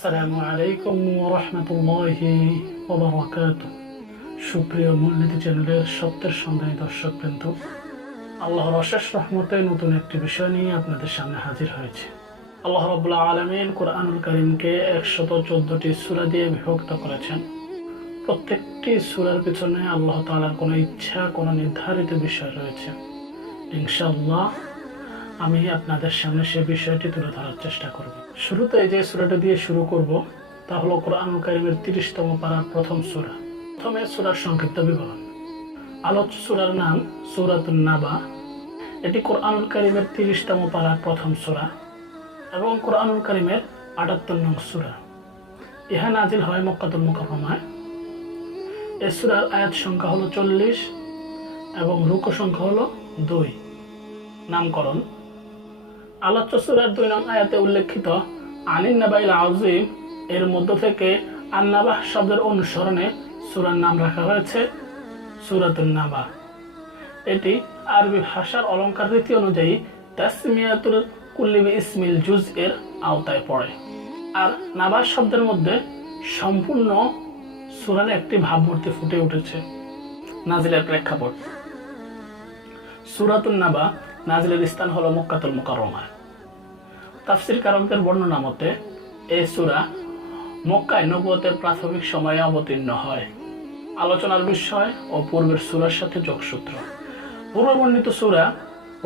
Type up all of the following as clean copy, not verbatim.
আসসালামু আলাইকুম ওয়া রাহমাতুল্লাহি ওয়া বারাকাতুহু। সুপ্রিয় মূলনীতি চ্যানেলের সত্যের সন্ধানী দর্শকবৃন্দ, আল্লাহর অশেষ রহমতে নতুন একটি বিষয় নিয়ে আপনাদের সামনে হাজির হয়েছে। আল্লাহ রাব্বুল আলামিন কুরআনুল কারীমকে 114টি সূরা দিয়ে বিভক্ত করেছেন। প্রত্যেকটি সূরার পিছনে আল্লাহ তাআলার কোনো ইচ্ছা, কোনো নির্ধারিত বিষয় রয়েছে। ইনশাআল্লাহ আমি আপনাদের সামনে সেই বিষয়টি তুলে ধরার চেষ্টা করব। শুরুতে যে সূরাটি দিয়ে শুরু করব তা হলো কুরআনুল কারীমের 30তম পারার প্রথম সূরা। প্রথমে সূরার সংক্ষিপ্ত বিবরণ। আলোচ্য সূরার নাম সূরাত আন-নাবা। এটি কুরআনুল কারীমের 30তম পারার প্রথম সূরা এবং কুরআনুল কারীমের 78 নং সূরা। ইহা নাজিল হয় মক্কাতুল মুকাররমায়। এই সূরার আয়াত সংখ্যা হলো 40 এবং রুকু সংখ্যা হলো 2। নামকরণ। আলোচ্য সূরার 2 নং আয়াতে উল্লেখিত আন-নাবাইল আযীম এর মধ্য থেকে আন-নাবা শব্দের অনুসরণে সূরার নাম রাখা হয়েছে সূরাতুন নাবা। এটি আরবি ভাষার অলংকার রীতি অনুযায়ী তাসমিয়াতুল কুল্লি বিইসমিল জুজ এর আওতায় পড়ে। আর নাবা শব্দের মধ্যে সম্পূর্ণ সূরার একটি ভাবমূর্তি ফুটে উঠেছে। নাজিলের প্রেক্ষাপট। সূরাতুন নাবা নাজিলের স্থান হলো মক্কাতুল মুকাররমা। তাফসীর কারকদের বর্ণনা মতে এই সূরা মক্কায় নবুয়তের প্রাথমিক সময়ে অবতীর্ণ হয়। আলোচনার বিষয় ও পূর্বের সূরার সাথে যোগসূত্র। পূর্বে বর্ণিত সূরা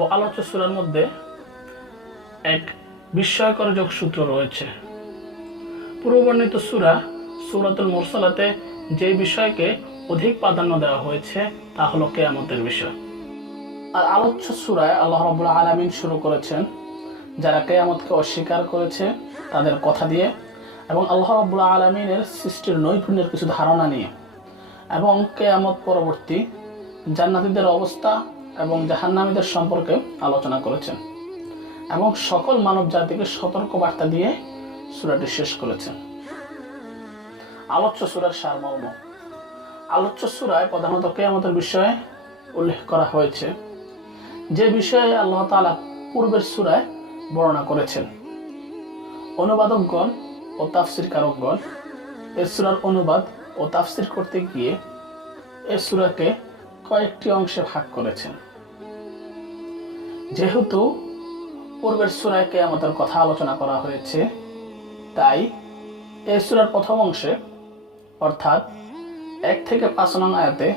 ও আলোচ্য সূরার মধ্যে এক বিস্ময়কর যোগসূত্র রয়েছে। পূর্বে বর্ণিত সূরা সূরাতুল মুরসালাতে যে বিষয়কে অধিক প্রাধান্য দেওয়া হয়েছে তা হলো কিয়ামতের বিষয়। আর আলোচ্য সূরায় আল্লাহ রাব্বুল আলামিন শুরু করেছেন যারা কিয়ামতকে অস্বীকার করেছে তাদের কথা দিয়ে এবং আল্লাহ রাব্বুল আলামিনের সৃষ্টির নৈপুণ্যের কিছু ধারণা নিয়ে এবং কিয়ামত পরবর্তী জান্নাতীদের অবস্থা এবং জাহান্নামীদের সম্পর্কে আলোচনা করেছেন এবং সকল মানব জাতিকে সতর্ক বার্তা দিয়ে সূরাটি শেষ করেছেন। আলোচ্য সূরার সারমর্ম। আলোচ্য সূরায় প্রধানত কিয়ামতের বিষয়ে উল্লেখ করা হয়েছে, যে বিষয়ে আল্লাহ তাআলা পূর্বের সূরায় বর্ণনা করেছেন। অনুবাদকগণ ও তাফসীরকারকগণ এই সূরার অনুবাদ ও তাফসীর করতে গিয়ে এই সূরাকে কয়েকটি অংশে ভাগ করেছেন। যেহেতু পূর্বের সূরায় কিয়ামতের কথা আলোচনা করা হয়েছে, তাই এই সূরার প্রথম অংশে অর্থাৎ 1 থেকে 5 নং আয়াতে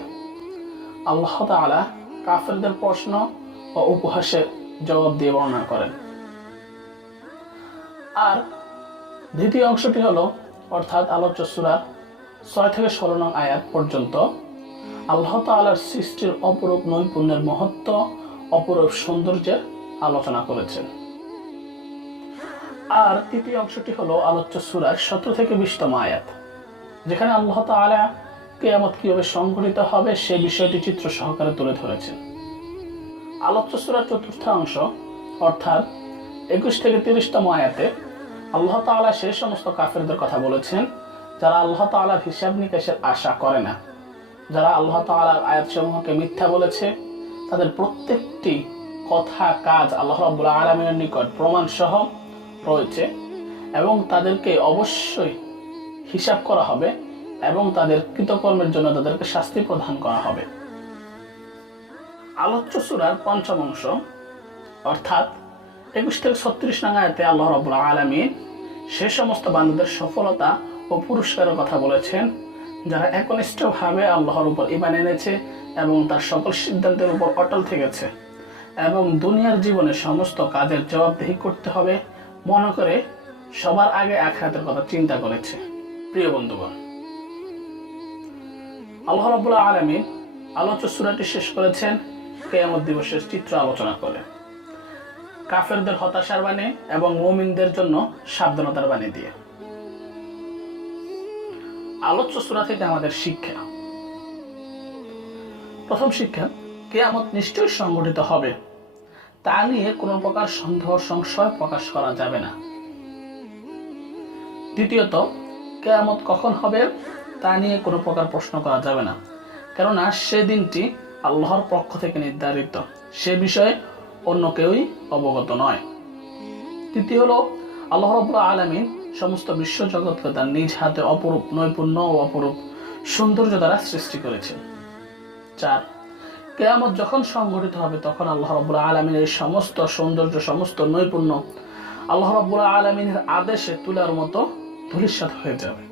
আল্লাহ তাআলা কাফেরদের প্রশ্ন ও উপহাসের জবাব দিয়ে বর্ণনা করেন। আর দ্বিতীয় অংশটি হলো অর্থাৎ আলোচ্য সূরার 6 থেকে 16 নং আয়াত পর্যন্ত আল্লাহ তাআলার সৃষ্টির অপরূপ নৈপুণ্যের মহত্ব, অপরূপ সৌন্দর্যের আলোচনা করেছেন। আর তৃতীয় অংশটি হলো আলোচ্য সূরার 17 থেকে 20তম আয়াত, যেখানে আল্লাহ তাআলা কিয়ামত কিভাবে সংঘটিত হবে সে বিষয়টি চিত্র সহকারে তুলে ধরেছেন। আলোচ্য সূরার চতুর্থ অংশ অর্থাৎ 21 থেকে 30তম আয়াতে আল্লাহ তাআলা সেই সমস্ত কাফেরদের কথা বলেছেন যারা আল্লাহ তাআলার হিসাব নিকাশের আশা করে না, যারা আল্লাহ তাআলার আয়াতসমূহকে মিথ্যা বলেছে, তাদের প্রত্যেকটি কথা কাজ আল্লাহ রাব্বুল আলামিনের নিকট প্রমাণ সহ রয়েছে এবং তাদেরকে অবশ্যই হিসাব করা হবে এবং তাদের কৃতকর্মের জন্য তাদেরকে শাস্তি প্রদান করা হবে। আলোচ্য সূরার পঞ্চম অংশ অর্থাৎ 21 থেকে 36 নং আয়াতে আল্লাহ রাব্বুল আলামিন সে সমস্ত বান্দাদের সফলতা ও পুরস্কারের কথা বলেছেন যারা একনিষ্ঠভাবে আল্লাহর উপর ঈমান এনেছে এবং তার সকল সিদ্ধান্তের উপর অটল থেকেছে এবং দুনিয়ার জীবনে সমস্ত কাজের জবাবদিহি করতে হবে মনে করে সবার আগে আখিরাতের কথা চিন্তা করেছে। প্রিয় বন্ধুগণ, আল্লাহ রাব্বুল আলামিন আলোচ্য সূরাটি শেষ করেছেন কিয়ামত দিবসের চিত্র আলোচনা করে, কাফেরদের হতাশার বাণী এবং মুমিনদের জন্য সাবধানতার বাণী দিয়ে। আলোচ্য সূরা থেকে আমাদের শিক্ষা। প্রথম শিক্ষা, কিয়ামত নিশ্চয়ই সংঘটিত হবে, তা নিয়ে কোনো প্রকার সন্দেহ সংশয় প্রকাশ করা যাবে না। দ্বিতীয়ত, কিয়ামত কখন হবে তা নিয়ে কোনো প্রকার প্রশ্ন করা যাবে না, কেননা সে দিনটি আল্লাহর পক্ষ থেকে নির্ধারিত, সে বিষয়ে অন্য কেউই অবগত নয়। তৃতীয় হলো আল্লাহ রাব্বুল আলামিন সমস্ত বিশ্বজগৎকে তার নিজ হাতে অপরূপ নৈপুণ্য ও অপরূপ সৌন্দর্য দ্বারা সৃষ্টি করেছেন। 4, কিয়ামত যখন সংঘটিত হবে তখন আল্লাহ রাব্বুল আলামিনের এই সমস্ত সৌন্দর্য, সমস্ত নৈপুণ্য আল্লাহ রাব্বুল আলামিনের আদেশে তুলার মতো ধূলিসাৎ হয়ে যাবে।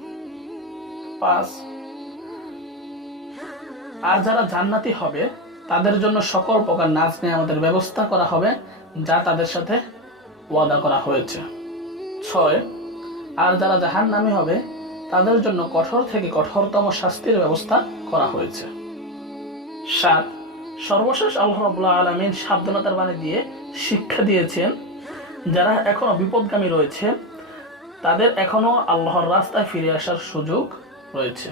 5, আর যারা জান্নাতি হবে তাদের জন্য সকল প্রকার নাজ নেয়ামতের ব্যবস্থা করা হবে যা তাদের সাথে ওয়াদা করা হয়েছে। 6, আর যারা জাহান্নামী হবে তাদের জন্য কঠোর থেকে কঠোরতম শাস্তির ব্যবস্থা করা হয়েছে। 7, সর্বশেষ আল্লাহ রাব্বুল আলামিন সাবধানতার বাণী দিয়ে শিক্ষা দিয়েছেন যারা এখনো বিপদগামী রয়েছে তাদের এখনো আল্লাহর রাস্তায় ফিরে আসার সুযোগ রয়েছে।